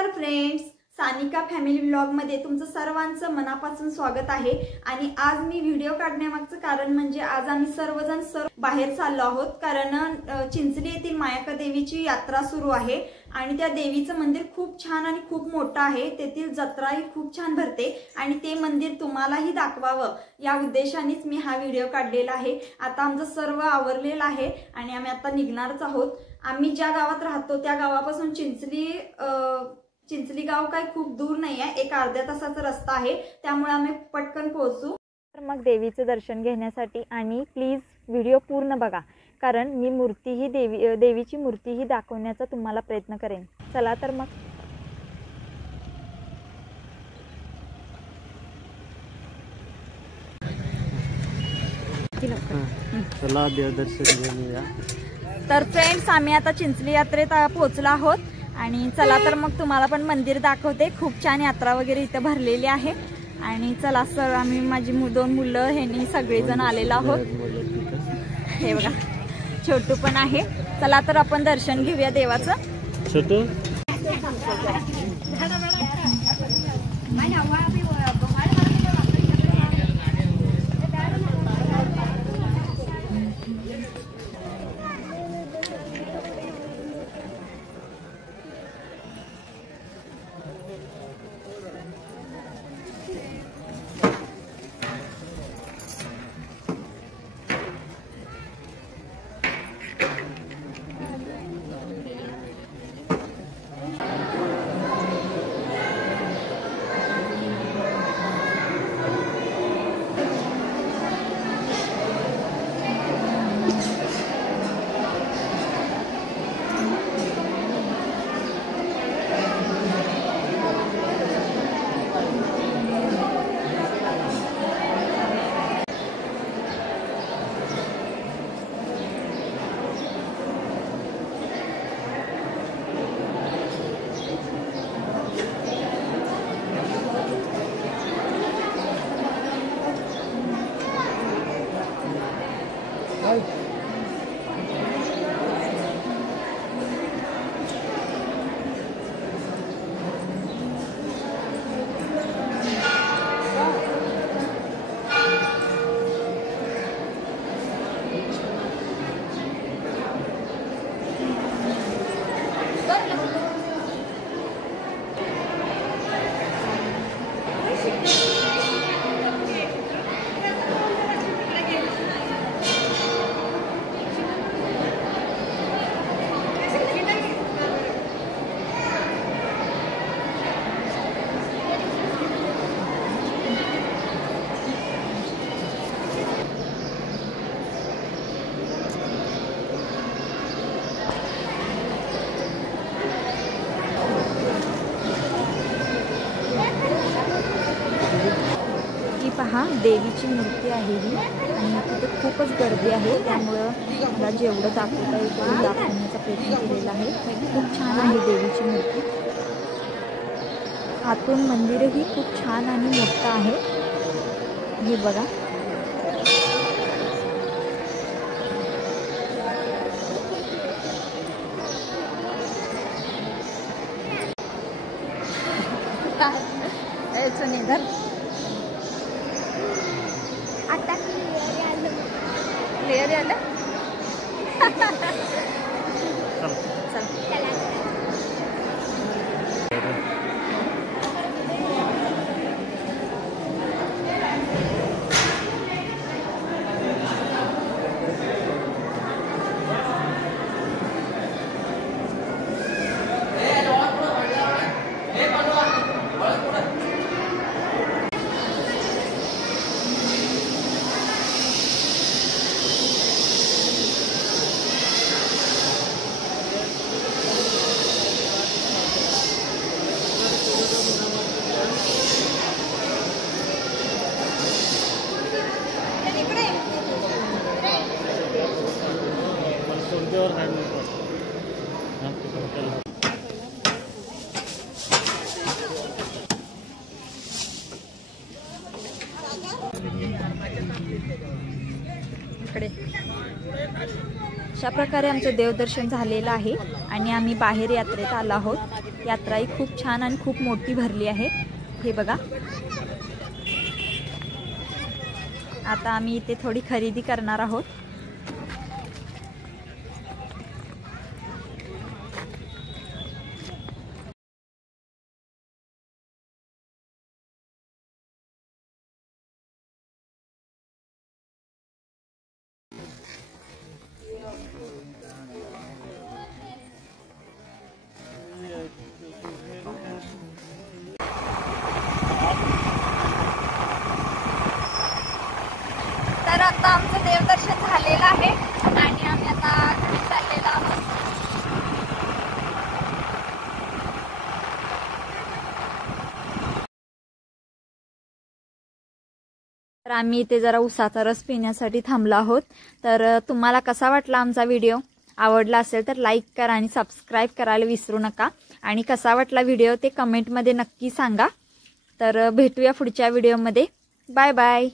नमस्कार friends, Sanika family vlog मध्ये तुमचं सर्वांचं मनापासून स्वागत आहे। आणि आज मी व्हिडिओ काढण्यामागचं कारण म्हणजे आज आम्ही सर्वजण बाहेर चाललो आहोत, कारण चिंचली येथील मायाका देवीची यात्रा सुरू आहे आणि त्या देवीचं मंदिर खूप छान आणि खूप मोठं आहे। तेथील जत्राही खूप छान भरते आणि ते मंदिर तुम्हालाही दाखवावं या उद्देशानेच मी हा व्हिडिओ काढलेला आहे। आता आमचं सर्व आवरलेलं आहे आणि आम्ही आता निघणारच आहोत। आम्ही ज्या गावात राहतो त्या गावापासून चिंचली गाव काही खूप दूर नाही आहे, एक अर्ध्या तासाचा रस्ता आहे, त्यामुळे आम्ही पटकन पोहोचू। तर मग देवीचं दर्शन घेण्यासाठी आणि प्लीज व्हिडिओ पूर्ण बघा, कारण मी देवीची मूर्तीही दाखवण्याचा तुम्हाला प्रयत्न करेन। चला तर मग चला देवदर्शन घेऊया। तर फ्रेंड्स, आम्ही आता चिंचली यात्रेत पोहोचलो आहोत आणि चला तर मग तुम्हाला पण मंदिर दाखवते। खूप छान यात्रा वगैरे इथे भरलेली आहे आणि चला सर, आम्ही माझी दोन मुलं ह्यांनी सगळेजण आलेलो आहोत। हे बघा, छोटू पण आहे। चला तर आपण दर्शन घेऊया देवाचं। छोटू पहा, देवीची मूर्ती आहे ही आणि तिथे खूपच गर्दी आहे, त्यामुळं मला जेवढं दाखवता येईल तेवढं दाखवण्याचा प्रयत्न केलेला आहे। खूप छान आहे देवीची मूर्ती। आतून मंदिरही खूप छान आणि मोठं आहे, हे बघा। इधर आता क्लियर आलं। चल इकडे अशा प्रकारे आमचं देवदर्शन झालेलं आहे आणि आम्ही बाहेर यात्रेत आलो आहोत। यात्राही खूप छान आणि खूप मोठी भरली आहे। हे बघा, आता आम्ही इथे थोडी खरेदी करणार आहोत। तर आता आमचं देवदर्शन झालेलं आहे आणि आम्ही आता घरी चाललेलो आहोत। तर आम्ही इथे जरा उसाचा रस पिण्यासाठी थांबलो आहोत। तर तुम्हाला कसा वाटला आमचा व्हिडिओ? आवडला असेल तर लाईक करा आणि सबस्क्राईब करायला विसरू नका आणि कसा वाटला व्हिडिओ ते कमेंटमध्ये नक्की सांगा। तर भेटूया पुढच्या व्हिडिओमध्ये। Bye bye.